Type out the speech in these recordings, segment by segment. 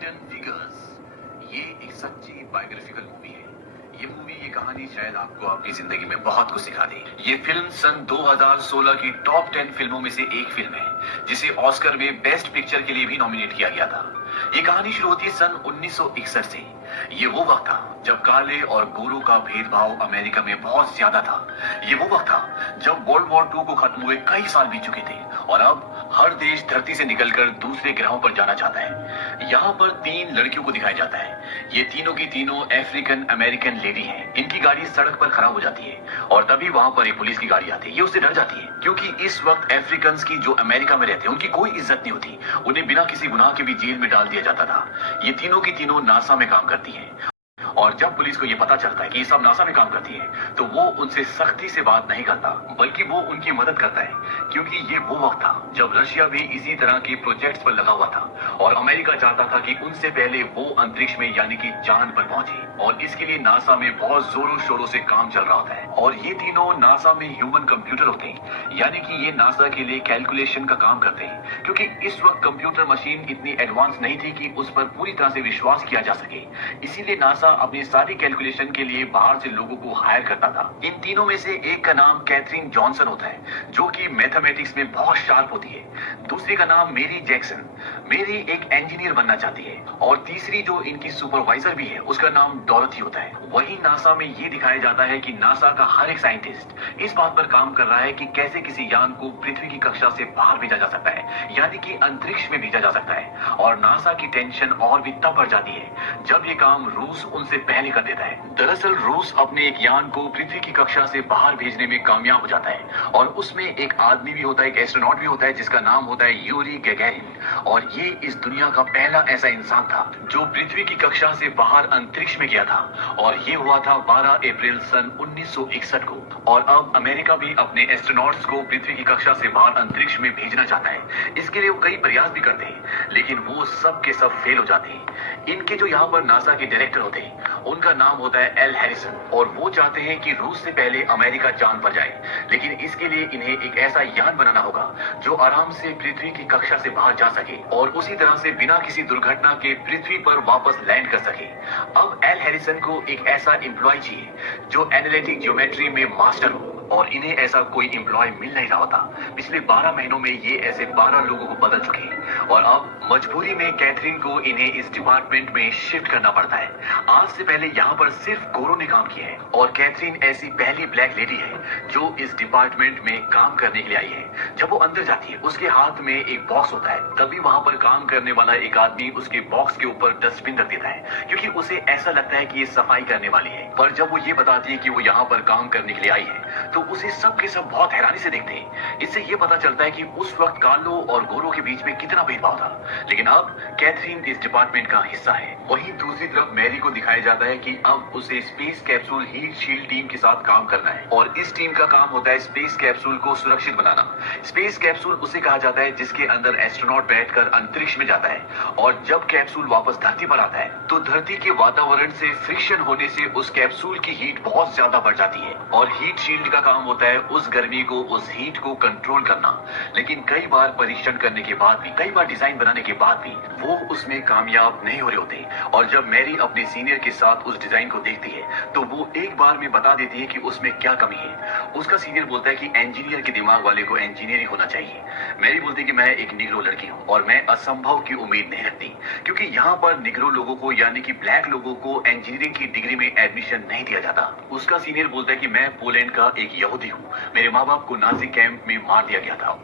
Hidden figures ये एक सच्ची बायोग्राफिकल मूवी है। ये कहानी शायद आपको आपकी जिंदगी में बहुत कुछ सिखा दे। ये फिल्म सन 2016 की टॉप 10 फिल्मों में से एक फिल्म है जिसे ऑस्कर में बेस्ट पिक्चर के लिए भी नॉमिनेट किया गया था। ये कहानी शुरू होती है सन 1961 से। ये वो वक्त था जब काले और गोरों का भेदभाव अमेरिका में बहुत ज्यादा था। ये वो वक्त था जब वर्ल्ड वॉर 2 को खत्म हुए कई साल बीत चुके थे और अब हर देश धरती से निकलकर दूसरे ग्रहों पर जाना चाहता है। यहाँ पर 3 लड़कियों को दिखाया जाता है। ये तीनों की तीनों अफ्रीकन अमेरिकन लेडी हैं। इनकी गाड़ी सड़क पर खराब हो जाती है और तभी वहां पर एक पुलिस की गाड़ी आती है। ये उससे डर जाती है क्योंकि इस वक्त अफ्रीकन की जो अमेरिका में रहते हैं उनकी कोई इज्जत नहीं होती। उन्हें बिना किसी गुनाह के भी जेल में डाल दिया जाता था। ये तीनों की तीनों नासा में काम करती है और जब पुलिस को ये पता चलता है कि ये सब नासा में काम करती है तो वो उनसे सख्ती से बात नहीं करता बल्कि वो उनकी मदद करता है क्योंकि ये वो वक्त था जब रशिया भी इसी तरह के प्रोजेक्ट्स पर लगा हुआ था और अमेरिका चाहता था कि उनसे पहले वो अंतरिक्ष में यानी कि चांद पर पहुंचे और इसके लिए नासा में बहुत जोरों शोरों से काम चल रहा होता है। और ये तीनों नासा में ह्यूमन कंप्यूटर होते हैं यानी कि ये नासा के लिए कैलकुलेशन का काम करते हैं क्योंकि इस वक्त कंप्यूटर मशीन इतनी एडवांस नहीं थी कि उस पर पूरी तरह से विश्वास किया जा सके। इसीलिए नासा अपनी सारी कैलकुलेशन के लिए बाहर से लोगों को हायर करता था। इन तीनों में से एक का नाम कैथरीन जॉनसन होता है जो कि मैथमेटिक्स में बहुत शार्प होती है। दूसरी का नाम मेरी जैक्सन। मेरी एक इंजीनियर बनना चाहती है और तीसरी जो इनकी सुपरवाइजर भी है उसका नाम डॉरथी होता है। वही नासा में ये दिखाया जाता है कि नासा का हर एक साइंटिस्ट इस बात पर काम कर रहा है कि कैसे किसी यान को पृथ्वी की कक्षा से बाहर भेजा जा सकता है यानी कि अंतरिक्ष में भेजा जा सकता है। और नासा की टेंशन और भी तब बढ़ जाती है जब ये काम रूस उनसे पहले कर देता है। दरअसल रूस अपने एक यान को पृथ्वी की कक्षा से बाहर भेजने में कामयाब हो जाता है और उसमें एक आदमी भी होता है, एक एस्ट्रोनॉट भी होता है जिसका नाम होता है यूरी गैगारिन। और ये इस दुनिया का पहला ऐसा इंसान था जो पृथ्वी की कक्षा से बाहर अंतरिक्ष में गया था और ये हुआ था 12 अप्रैल सन 1961 को। और अब अमेरिका भी अपने एस्ट्रोनॉट्स को पृथ्वी की कक्षा से बाहर अंतरिक्ष में भेजना चाहता है। इसके लिए वो कई प्रयास भी करते हैं लेकिन वो सब के सब फेल हो जाते हैं। इनके जो यहाँ पर नासा के डायरेक्टर होते हैं उनका नाम होता है एल हैरिसन और वो चाहते हैं कि रूस से पहले अमेरिका चांद पर जाए लेकिन इसके लिए इन्हें एक ऐसा यान बनाना होगा जो आराम से पृथ्वी की कक्षा से बाहर जा सके और उसी तरह से बिना किसी दुर्घटना के पृथ्वी पर वापस लैंड कर सके। अब एल हैरिसन को एक ऐसा एम्प्लॉय चाहिए जो एनालिटिक ज्योमेट्री में मास्टर हो और इन्हें ऐसा कोई एम्प्लॉय मिल नहीं रहा था। पिछले 12 महीनों में ये ऐसे 12 लोगों को बदल चुके हैं और अब मजबूरी में कैथरीन को इन्हें इस डिपार्टमेंट में शिफ्ट करना पड़ता है। आज से पहले यहाँ पर सिर्फ गोरों ने काम किया है और कैथरीन ऐसी पहली ब्लैक लेडी है जो इस डिपार्टमेंट में काम करने के लिए आई है। जब वो अंदर जाती है उसके हाथ में एक बॉक्स होता है तभी वहां पर काम करने वाला एक आदमी उसके बॉक्स के ऊपर डस्टबिन रख देता है क्योंकि उसे ऐसा लगता है कि ये सफाई करने वाली है। पर जब वो ये बताती है कि वो यहाँ पर काम करने के लिए आई है तो उसे सब के सब बहुत हैरानी से देखते हैं। इससे ये पता चलता है कि उस वक्त कालों और गोरों के बीच में कितना भेदभाव था लेकिन अब कैथरीन इस डिपार्टमेंट का हिस्सा है। वहीं दूसरी तरफ मैरी को दिखाया जाता है कि अब उसे space capsule heat shield team के साथ काम करना है और इस टीम का काम होता है स्पेस कैप्सूल को सुरक्षित बनाना। स्पेस कैप्सूल उसे कहा जाता है जिसके अंदर एस्ट्रोनॉट बैठकर अंतरिक्ष में जाता है और जब कैप्सूल वापस धरती पर आता है तो धरती के वातावरण से फ्रिक्शन होने से उस कैप्सूल की हीट बहुत ज्यादा बढ़ जाती है और हीट शील्ड का काम होता है उस गर्मी को, उस हीट को कंट्रोल करना। लेकिन कई बार परीक्षण करने के बाद भी, कई बार डिजाइन बनाने के बाद भी वो उसमें कामयाब नहीं हो रहे होते और जब मैरी अपने सीनियर के साथ उस डिजाइन को देखती है तो वो एक बार में बता देती है कि उसमें क्या कमी है। उसका सीनियर बोलता है कि इंजीनियर के दिमाग वाले को इंजीनियर ही होना चाहिए। मैरी बोलती है कि मैं एक निग्रो लड़की हूँ और मैं असंभव की उम्मीद नहीं रखती क्योंकि यहाँ पर निग्रो लोगों को यानी कि ब्लैक लोगों को इंजीनियरिंग की डिग्री में एडमिशन नहीं दिया जाता। उसका सीनियर बोलता है कि मैं पोलैंड का एक यहूदी हूँ, मेरे माँ बाप को नाजी कैंप में मार दिया गया था।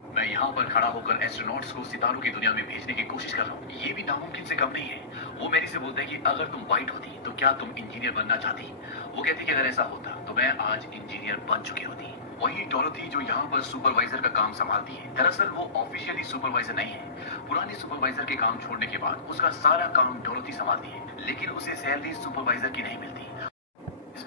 मैं यहाँ पर खड़ा होकर एस्ट्रोनॉट्स को सितारों की दुनिया में भेजने की कोशिश कर रहा हूँ। ये भी नामुमकिन से कम नहीं है। वो मेरी से बोलता है कि अगर तुम व्हाइट होती तो क्या तुम इंजीनियर बनना चाहती? वो कहती कि अगर ऐसा होता तो मैं आज इंजीनियर बन चुकी होती। वही डोरोथी जो यहाँ पर सुपरवाइजर का काम संभालती है, दरअसल वो ऑफिशियली सुपरवाइजर नहीं है। पुरानी सुपरवाइजर के काम छोड़ने के बाद उसका सारा काम डोरोथी संभालती है लेकिन उसे सैलरी सुपरवाइजर की नहीं मिलती।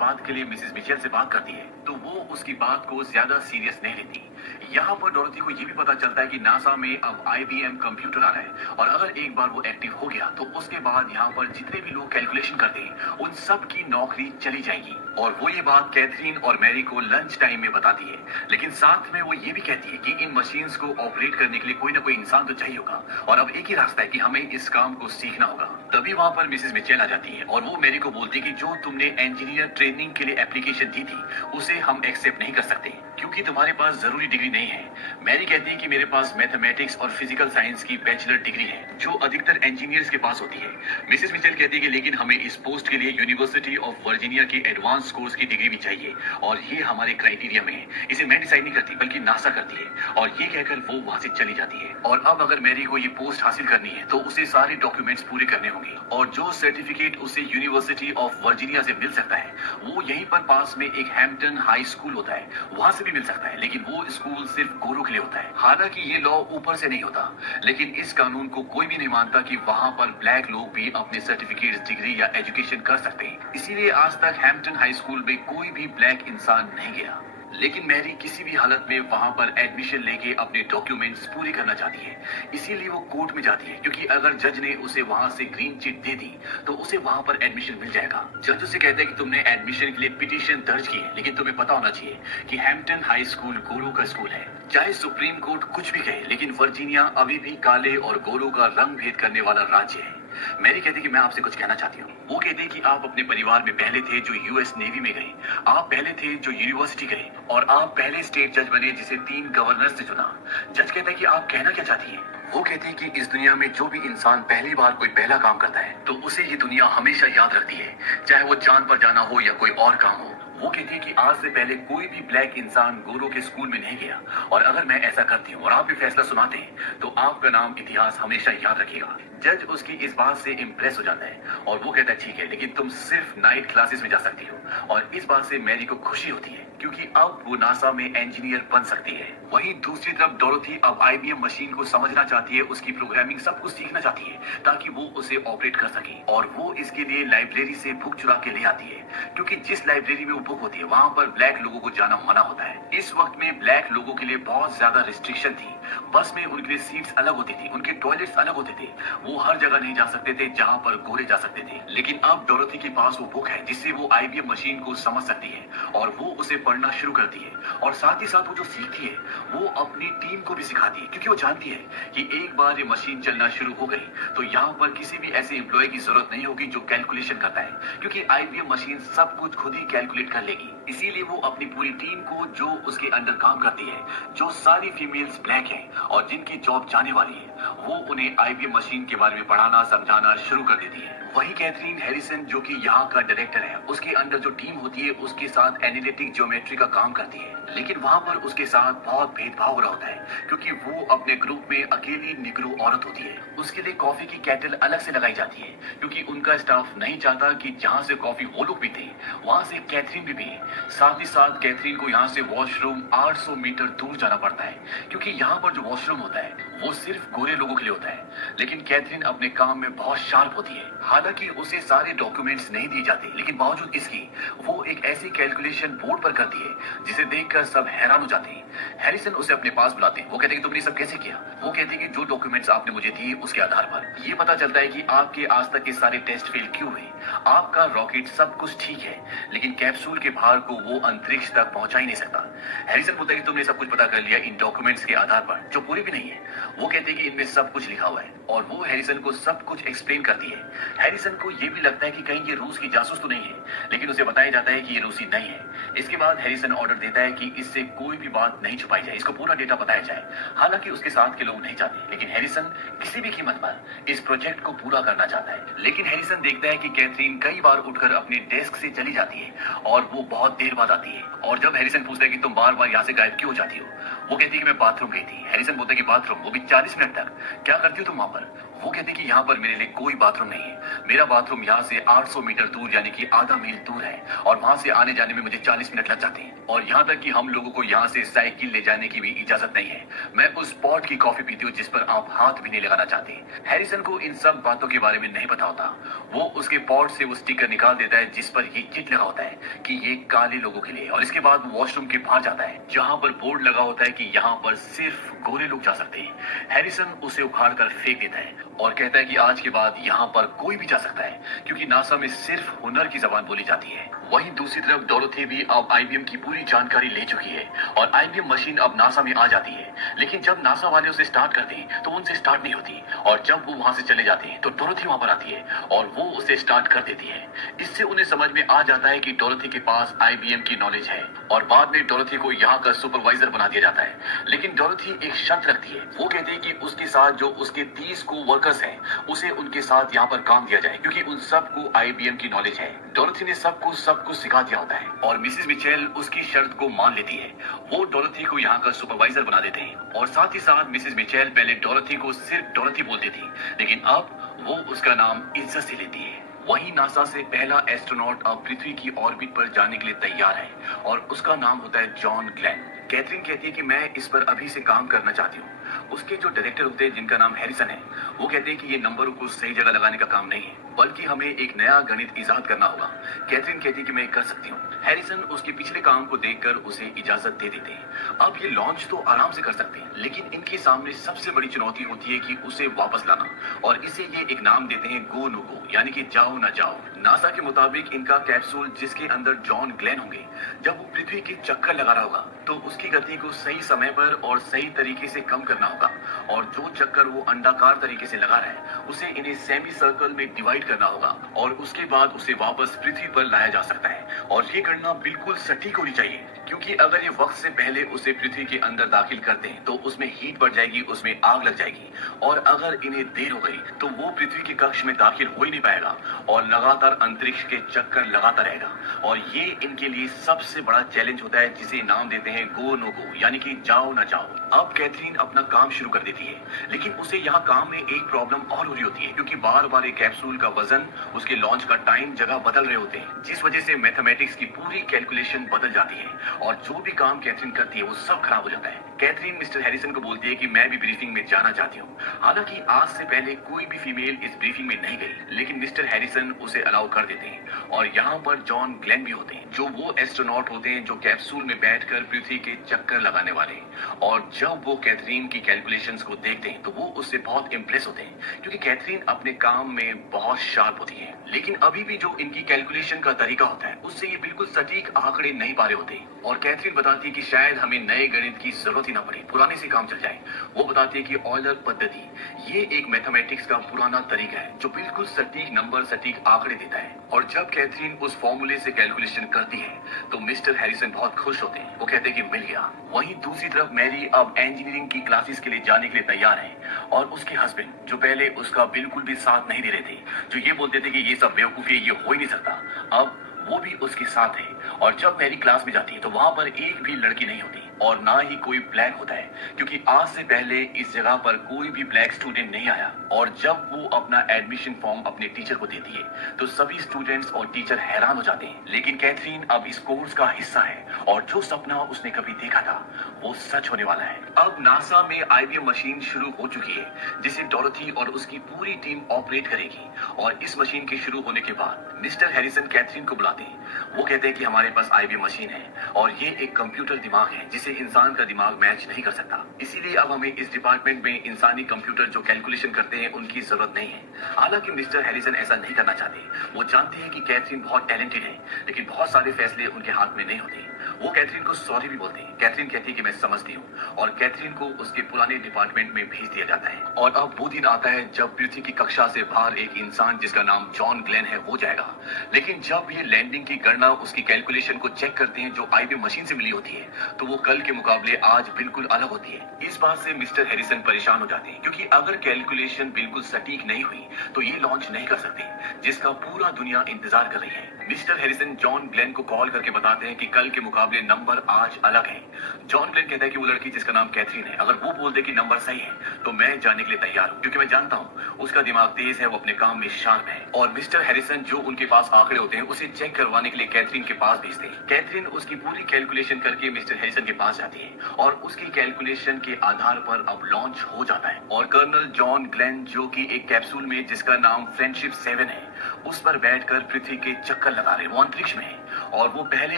बात के लिए मिसेस मिचेल से बात करती है तो वो उसकी बात को ज्यादा सीरियस नहीं लेती। यहाँ पर डोरोथी को ये भी पता चलता है कि नासा में अब IBM कंप्यूटर आ रहा है और अगर एक बार वो एक्टिव हो गया तो उसके बाद यहाँ पर जितने भी लोग कैलकुलेशन करते हैं उन सब की नौकरी चली जाएगी। और वो ये बात कैथरीन और मैरी को लंच टाइम में बताती है, लेकिन साथ में वो ये भी कहती है कि इन मशीन्स को ऑपरेट करने के लिए कोई ना कोई इंसान तो चाहिए होगा और अब एक ही रास्ता है कि हमें इस काम को सीखना होगा। तभी वहां पर मिसेस मिचेल आ जाती है और वो मैरी को बोलती है कि जो तुमने इंजीनियर ट्रेनिंग के लिए एप्लीकेशन दी थी उसे हम एक्सेप्ट नहीं कर सकते क्योंकि तुम्हारे पास जरूरी डिग्री नहीं है। मैरी कहती है कि मेरे पास मैथमेटिक्स और फिजिकल साइंस की बैचलर डिग्री है जो अधिकतर इंजीनियर्स के पास होती है। मिसेस मिचेल कहती है कि लेकिन हमें इस पोस्ट के लिए यूनिवर्सिटी ऑफ वर्जीनिया की एडवांस कोर्स की डिग्री भी चाहिए और ये हमारे क्राइटेरिया में है। इसे मैं डिसाइड नहीं करती बल्कि नासा करती है और ये कहकर वो वहां से चली जाती है। और अब अगर मैरी को ये पोस्ट हासिल करनी है तो उसे सारे डॉक्यूमेंट्स पूरे करने होंगे और जो सर्टिफिकेट उसे यूनिवर्सिटी ऑफ वर्जीनिया से मिल सकता है वो यहीं पर पास में एक हैम्पटन हाई स्कूल होता है वहां से भी मिल सकता है, लेकिन वो स्कूल सिर्फ गोरों के लिए होता है। हालांकि ये लॉ ऊपर से नहीं होता, लेकिन इस कानून को कोई भी नहीं मानता कि वहां पर ब्लैक लोग भी अपने सर्टिफिकेट, डिग्री या एजुकेशन कर सकते हैं। इसीलिए आज तक हैम्पटन हाई स्कूल में कोई भी ब्लैक इंसान नहीं गया। लेकिन मैरी किसी भी हालत में वहां पर एडमिशन लेके अपने डॉक्यूमेंट्स पूरे करना चाहती है, इसीलिए वो कोर्ट में जाती है क्योंकि अगर जज ने उसे वहां से ग्रीन चिट दे दी तो उसे वहां पर एडमिशन मिल जाएगा। जज उसे कहते हैं कि तुमने एडमिशन के लिए पिटीशन दर्ज की है, लेकिन तुम्हें पता होना चाहिए कि हैम्पटन हाई स्कूल गोरों का स्कूल है। चाहे सुप्रीम कोर्ट कुछ भी कहे, लेकिन वर्जीनिया अभी भी काले और गोरों का रंग भेद करने वाला राज्य है। मैरी कहती कि मैं आपसे कुछ कहना चाहती हूँ। वो कहती कि आप अपने परिवार में पहले थे जो यूएस नेवी में गए, आप पहले थे जो यूनिवर्सिटी गए और आप पहले स्टेट जज बने जिसे 3 गवर्नर्स ने चुना। जज कहता है कि आप कहना क्या चाहती हैं? वो कहती है कि इस दुनिया में जो भी इंसान पहली बार कोई पहला काम करता है तो उसे ये दुनिया हमेशा याद रखती है, चाहे वो चांद पर जाना हो या कोई और काम हो। वो कहती है कि आज से पहले कोई भी ब्लैक इंसान गोरों के स्कूल में नहीं गया और अगर मैं ऐसा करती हूँ और आप भी फैसला सुनाते हैं तो आपका नाम इतिहास हमेशा याद रखेगा। जज उसकी इस बात से इम्प्रेस हो जाता है और वो कहता है ठीक है, लेकिन तुम सिर्फ नाइट क्लासेस में जा सकती हो। और इस बात से मैरी को खुशी होती है क्योंकि अब वो नासा में इंजीनियर बन सकती है। वहीं दूसरी तरफ डोरोथी अब IBM मशीन को समझना चाहती है, उसकी प्रोग्रामिंग सब कुछ सीखना चाहती है ताकि वो उसे ऑपरेट कर सके और वो इसके लिए लाइब्रेरी से बुक चुरा के ले आती है क्योंकि जिस लाइब्रेरी में वो बुक होती है वहां पर ब्लैक लोगों को जाना मना होता है। इस वक्त में ब्लैक लोगों के लिए बहुत ज्यादा रिस्ट्रिक्शन थी। बस में उनके लिए सीट्स अलग होती थी, उनके टॉयलेट्स अलग होते थे, वो हर जगह नहीं जा सकते थे जहां पर गोरे जा सकते थे। लेकिन अब डोरोथी के पास वो बुक है जिससे वो IBM मशीन को समझ सकती है और वो उसे पढ़ना शुरू करती है और साथ ही साथ वो जो सीखती है वो अपनी टीम को भी सिखाती है क्योंकि वो जानती है कि एक बार ये मशीन चलना शुरू हो गई तो यहाँ पर किसी भी ऐसे एम्प्लॉय की जरूरत नहीं होगी जो कैलकुलेशन करता है क्योंकि IBM मशीन सब कुछ खुद ही कैलकुलेट कर लेगी। इसीलिए वो अपनी पूरी टीम को जो उसके अंडर काम करती है, जो सारी फीमेल्स ब्लैक हैं और जिनकी जॉब जाने वाली है, वो उन्हें IBM मशीन के बारे में पढ़ाना समझाना शुरू कर देती है। वही कैथरीन हैरिसन जो कि यहाँ का डायरेक्टर है, उसके अंडर जो टीम होती है उसके साथ एनालिटिक ज्योमेट्री का काम करती है, लेकिन वहां पर उसके साथ बहुत भेदभाव हो रहा होता है क्योंकि वो अपने ग्रुप में अकेली निग्रो औरत होती है। उसके लिए कॉफी की कैटल अलग से लगाई जाती है क्योंकि उनका स्टाफ नहीं चाहता कि जहाँ से कॉफी वो लोग पीते वहां से कैथरीन भी पिए। साथ ही साथ कैथरीन को यहाँ से वॉशरूम 800 मीटर दूर जाना पड़ता है क्योंकि यहाँ पर जो वॉशरूम होता है वो सिर्फ गोरे लोगों के लिए होता है। लेकिन कैथरीन अपने काम में बहुत शार्प होती है। हालांकि उसे सारे डॉक्यूमेंट्स नहीं दिए जाते, लेकिन बावजूद इसकी वो एक ऐसी कैलकुलेशन बोर्ड पर करती है जिसे देखकर सब हैरान हो जाते हैं। हैरिसन उसे अपने पास बुलाते हैं। वो कहते हैं कि तुमने सब कैसे किया? वो कहते हैं कि जो डॉक्यूमेंट्स आपने मुझे दिए उसके आधार पर ये पता चलता है कि आपके आज तक के सारे टेस्ट फेल क्यों हुए। आपका रॉकेट सब कुछ ठीक है, लेकिन कैप्सूल के भार को वो अंतरिक्ष तक पहुंचा ही नहीं सकता। हैरिसन बोलता है कि तुमने सब कुछ पता कर लिया इन डॉक्यूमेंट्स के आधार पर जो पूरे भी नहीं है। वो कहते हैं कि इनमें सब कुछ लिखा हुआ है और वो हैरिसन को सब कुछ एक्सप्लेन करती है। हैरिसन को ये भी लगता है कि कहीं ये रूस की जासूस तो नहीं है, लेकिन उसे बताया जाता है कि ये रूसी नहीं है। इसके बाद हैरिसन ऑर्डर देता है कि इससे कोई भी बात नहीं छुपाई जाए, इसको पूरा डेटा बताया जाए। हालांकि उसके साथ के लोग नहीं चाहते, लेकिन हैरिसन किसी भी कीमत पर इस प्रोजेक्ट को पूरा करना चाहता है। लेकिन हैरिसन देखता है कि कैथरीन कई बार उठकर अपने डेस्क से चली जाती है और वो बहुत देर बाद आती है। और जब हैरिसन पूछता है कि तुम बार बार यहाँ से गायब क्यों हो जाती हो, वो कहती है कि मैं बाथरूम गई थी। हैरिसन बोलता है कि बाथरूम, वो भी 40 मिनट तक? क्या करती हो तुम वहां पर? वो कहते कि यहाँ पर मेरे लिए कोई बाथरूम नहीं है। मेरा बाथरूम यहाँ से 800 मीटर दूर यानी कि आधा मील दूर है और वहां से आने जाने में मुझे 40 मिनट लग जाते हैं और यहाँ तक कि हम लोगों को यहाँ से साइकिल ले जाने की भी इजाजत नहीं है। मैं उस स्पॉट की कॉफी पीती हूँ जिस पर आप हाथ भी नहीं लगाना चाहते। हैरिसन को इन सब बातों के बारे में नहीं पता होता। वो उसके पॉट से वो स्टिकर निकाल देता है जिस पर ये चिट लगा होता है कि ये काले लोगों के लिए, और इसके बाद वो वॉशरूम के बाहर जाता है जहाँ पर बोर्ड लगा होता है कि यहाँ पर सिर्फ गोरे लोग जा सकते हैं। हैरिसन उसे उखाड़ कर फेंक देता है और कहता है कि आज के बाद यहाँ पर कोई भी जा सकता है क्योंकि नासा में सिर्फ हुनर की जबान बोली जाती है। वहीं दूसरी तरफ डोरोथी भी अब आईबीएम की पूरी जानकारी ले चुकी है और आईबीएम मशीन अब नासा में आ जाती है, लेकिन जब नासा वाले उसे स्टार्ट करते हैं तो उनसे स्टार्ट नहीं होती और जब वो वहां से चले जाते हैं तो डोरोथी वहां पर आती है और वो उसे स्टार्ट कर देती है। इससे उन्हें समझ में आ जाता है कि डोरोथी के पास आईबीएम की नॉलेज है और बाद में डोरोथी को यहाँ का सुपरवाइजर बना दिया जाता है। लेकिन डोरोथी एक शर्त रखती है। वो कहती है कि उसके साथ जो उसके 30 को वर्कर्स हैं उसे उनके साथ यहाँ पर काम दिया जाए क्योंकि उन सबको आईबीएम की नॉलेज है। डोरोथी ने सबको सब कुछ सिखा दिया होता है और मिसेस मिचेल उसकी शर्त को मान लेती है। वो डोरोथी को यहाँ का सुपरवाइजर बना देते हैं और साथ ही साथ मिसेस मिचेल पहले डोरोथी को सिर्फ डोरोथी बोलती थी, लेकिन अब वो उसका नाम इज्जत से लेती है। वहीं नासा से पहला एस्ट्रोनॉट अब पृथ्वी की ऑर्बिट पर जाने के लिए तैयार है और उसका नाम होता है जॉन ग्लेन। कैथरीन कहती है कि मैं इस पर अभी से काम करना चाहती हूँ। उसके जो डायरेक्टर होते हैं जिनका नाम हैरिसन है, वो कहते हैं कि ये नंबरों को सही जगह लगाने का काम नहीं है बल्कि हमें एक नया गणित इजाद करना होगा। कैथरीन कहती है कि मैं कर सकती हूँ। हैरिसन उसके पिछले काम को देखकर उसे इजाजत दे देते हैं। अब ये लॉन्च तो आराम से कर सकते हैं, लेकिन इनके सामने सबसे बड़ी चुनौती होती है कि उसे वापस लाना, और इसे ये एक नाम देते हैं गो नो गो, यानी कि जाओ ना जाओ। नासा के मुताबिक इनका कैप्सूल जिसके अंदर जॉन ग्लेन होंगे, जब वो पृथ्वी के चक्कर लगा रहा होगा तो उसकी गति को सही समय पर और सही तरीके से कम करना होगा, और जो चक्कर वो अंडाकार तरीके से लगा रहा है उसे इन्हें सेमी सर्कल में डिवाइड करना होगा और उसके बाद उसे वापस पृथ्वी पर लाया जा सकता है। और ये गणना बिल्कुल सटीक होनी चाहिए क्योंकि अगर ये वक्त से पहले उसे पृथ्वी के अंदर दाखिल करते हैं तो उसमें हीट बढ़ जाएगी, उसमें आग लग जाएगी, और अगर इन्हें देर हो गई तो वो पृथ्वी के कक्ष में दाखिल हो ही नहीं पाएगा और लगातार अंतरिक्ष के चक्कर लगाता रहेगा। और ये इनके लिए सबसे बड़ा चैलेंज होता है जिसे नाम देते हैं गो नो गो, यानी कि जाओ ना जाओ। अब कैथरीन अपना काम शुरू कर देती है, लेकिन उसे यहाँ काम में एक प्रॉब्लम और हो रही होती है क्योंकि बार बार एक कैप्सूल का वजन, उसके लॉन्च का टाइम, जगह बदल रहे होते हैं, जिस वजह से मैथमेटिक्स की पूरी कैलकुलेशन बदल जाती है और जो भी काम कैथरीन करती है वो सब खराब हो जाता है। कैथरीन मिस्टर हैरिसन को बोलती है कि मैं भी ब्रीफिंग में जाना चाहती हूँ। हालांकि आज से पहले कोई भी फीमेल इस ब्रीफिंग में नहीं गई, लेकिन मिस्टर हैरिसन उसे अलाउ कर देते हैं और यहाँ पर जॉन ग्लेन भी होते हैं जो वो एस्ट्रोनॉट होते हैं जो कैप्सूल में बैठकर पृथ्वी के चक्कर लगाने वाले हैं। और जब वो कैथरीन की कैलकुलेशंस को देखते हैं तो वो उससे बहुत इम्प्रेस होते हैं क्योंकि कैथरीन अपने काम में बहुत शार्प होती है, लेकिन अभी भी जो इनकी कैलकुलेशन का तरीका होता है उससे ये बिल्कुल सटीक आंकड़े नहीं पा रहे होते। और कैथरीन बताती है कि शायद हमें नए गणित की जरूरत ही ना पड़े, पुराने से काम चल जाए। वो बताती है कि ऑयलर पद्धति ये एक मैथमेटिक्स का पुराना तरीका है जो बिल्कुल सटीक नंबर, सटीक आंकड़े देता है। और जब कैथरीन उस फॉर्मूले से कैलकुलेशन करती है तो मिस्टर हैरिसन बहुत खुश होते हैं। वो कहते हैं कि मिल गया। वहीं दूसरी तरफ मैरी अब इंजीनियरिंग की क्लासेस के लिए जाने के लिए तैयार है और उसके हस्बैंड जो पहले उसका बिल्कुल भी साथ नहीं दे रहे थे, जो ये बोलते थे कि ये सब बेवकूफी है, ये हो ही नहीं सकता, अब वो भी उसके साथ है। और जब मैरी क्लास में जाती है तो वहां पर एक भी लड़की नहीं होती और ना ही कोई ब्लैक होता है क्योंकि आज से पहले इस जगह पर कोई भी ब्लैक स्टूडेंट नहीं आया। और जब वो अपना एडमिशन फॉर्म अपने टीचर को देती है तो सभी स्टूडेंट्स और टीचर हैरान हो जाते हैं, लेकिन कैथरीन अब इस कोर्स का हिस्सा है और जो सपना उसने कभी देखा था वो सच होने वाला है। अब नासा में आईबीएम मशीन शुरू हो चुकी है जिसे डोरोथी और उसकी पूरी टीम ऑपरेट करेगी। और इस मशीन के शुरू होने के बाद मिस्टर हैरिसन कैथरीन को बुलाते हैं। वो कहते हैं कि हमारे पास आईबीएम मशीन है और ये एक कंप्यूटर दिमाग है जिसे इंसान का दिमाग मैच नहीं कर सकता, इसीलिए अब हमें इस डिपार्टमेंट में इंसानी कंप्यूटर जो कैलकुलेशन करते हैं उनकी जरूरत नहीं है। हालांकि मिस्टर हैरिसन ऐसा नहीं करना चाहते। वो जानते हैं कि कैथरीन बहुत टैलेंटेड है, लेकिन बहुत सारे फैसले उनके हाथ में नहीं होते। वो कैथरीन को सॉरी भी बोलते हैं। कैथरीन कहती है कि मैं समझती हूँ और कैथरीन को उसके पुराने डिपार्टमेंट में भेज दिया जाता है। और अब वो दिन आता है जब पृथ्वी की कक्षा से बाहर एक इंसान जिसका नाम जॉन ग्लेन है वो जाएगा, लेकिन जब ये लैंडिंग की गणना उसकी कैलकुलेशन को चेक करते हैं जो आईबीएम मशीन से मिली होती है तो वो कल के मुकाबले आज बिल्कुल अलग होती है। इस बात से मिस्टर हैरिसन परेशान हो जाते हैं क्योंकि अगर कैलकुलेशन बिल्कुल सटीक नहीं हुई तो ये लॉन्च नहीं कर सकते, जिसका पूरा दुनिया इंतजार कर रही है। मिस्टर हैरिसन जॉन ग्लेन को कॉल करके बताते हैं कि कल के मुकाबले नंबर आज अलग है। जॉन ग्लेन कहता है कि वो लड़की जिसका नाम कैथरीन है, अगर वो बोल दे कि नंबर सही है तो मैं जाने के लिए तैयार हूँ, क्योंकि मैं जानता हूँ उसका दिमाग तेज है, वो अपने काम में शार्प है। और मिस्टर हैरिसन जो उनके पास आंकड़े होते हैं उसे चेक करवाने के लिए कैथरीन के पास भेजते हैं। कैथरीन उसकी पूरी कैलकुलेशन करके मिस्टर हैरिसन के पास जाती है और उसकी कैलकुलेशन के आधार पर अब लॉन्च हो जाता है। और कर्नल जॉन ग्लेन जो कि एक कैप्सूल में जिसका नाम फ्रेंडशिप 7 है उस पर बैठकर पृथ्वी के चक्कर लगा रहे, वो अंतरिक्ष में है और वो पहले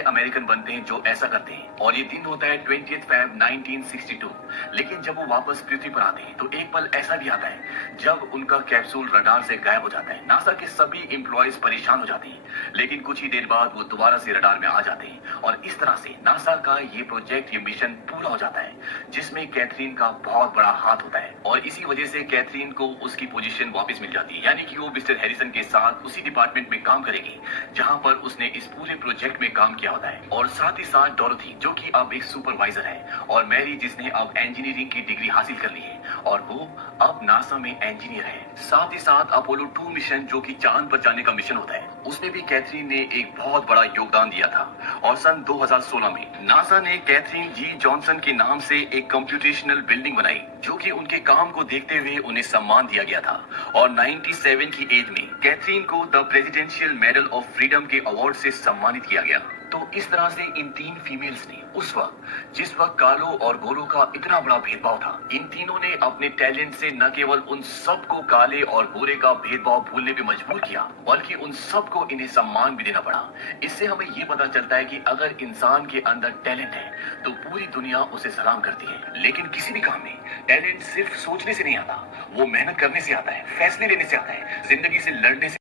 अमेरिकन बनते हैं जो ऐसा करते हैं। और ये दिन होता है 20 फरवरी 1962। लेकिन जब वो वापस पृथ्वी पर आते हैं तो एक पल ऐसा भी आता है जब उनका कैप्सूल रडार से गायब हो जाता है। नासा के सभी एम्प्लॉयज परेशान हो जाते हैं, लेकिन कुछ ही देर बाद वो दोबारा से रडार में आ जाते हैं और इस तरह से नासा का ये प्रोजेक्ट, ये मिशन पूरा हो जाता है जिसमें कैथरीन का बहुत बड़ा हाथ होता है। और इसी वजह से कैथरीन को उसकी पोजीशन वापस मिल जाती है, यानी कि वो मिस्टर हैरिसन के साथ उसी डिपार्टमेंट में काम करेगी जहां पर उसने इस पूरे प्रोजेक्ट में काम किया होता है। और साथ ही साथ डोरोथी जो कि अब एक सुपरवाइजर है और मैरी जिसने अब इंजीनियरिंग की डिग्री हासिल कर ली है और वो अब नासा में इंजीनियर है। साथ ही साथ अपोलो 2 मिशन जो कि चांद पर जाने का मिशन होता है उसमें भी कैथरीन ने एक बहुत बड़ा योगदान दिया था। और सन 2016 में नासा ने कैथरीन जी जॉनसन के नाम से एक कंप्यूटेशनल बिल्डिंग बनाई जो कि उनके काम को देखते हुए उन्हें सम्मान दिया गया था। और 97 की एज में कैथरीन को the presidential medal of freedom के अवार्ड से सम्मानित किया गया। तो इस तरह से इन तीन फीमेल्स ने उस वक्त जिस वक्त कालो और गोरों का इतना बड़ा भेदभाव था, इन तीनों ने अपने टैलेंट से न केवल उन सबको काले और गोरे का भेदभाव भूलने पे मजबूर किया बल्कि उन सबको इन्हें सम्मान भी देना पड़ा। इससे हमें ये पता चलता है कि अगर इंसान के अंदर टैलेंट है तो पूरी दुनिया उसे सलाम करती है। लेकिन किसी भी काम में टैलेंट सिर्फ सोचने से नहीं आता, वो मेहनत करने से आता है, फैसले लेने से आता है, जिंदगी से लड़ने से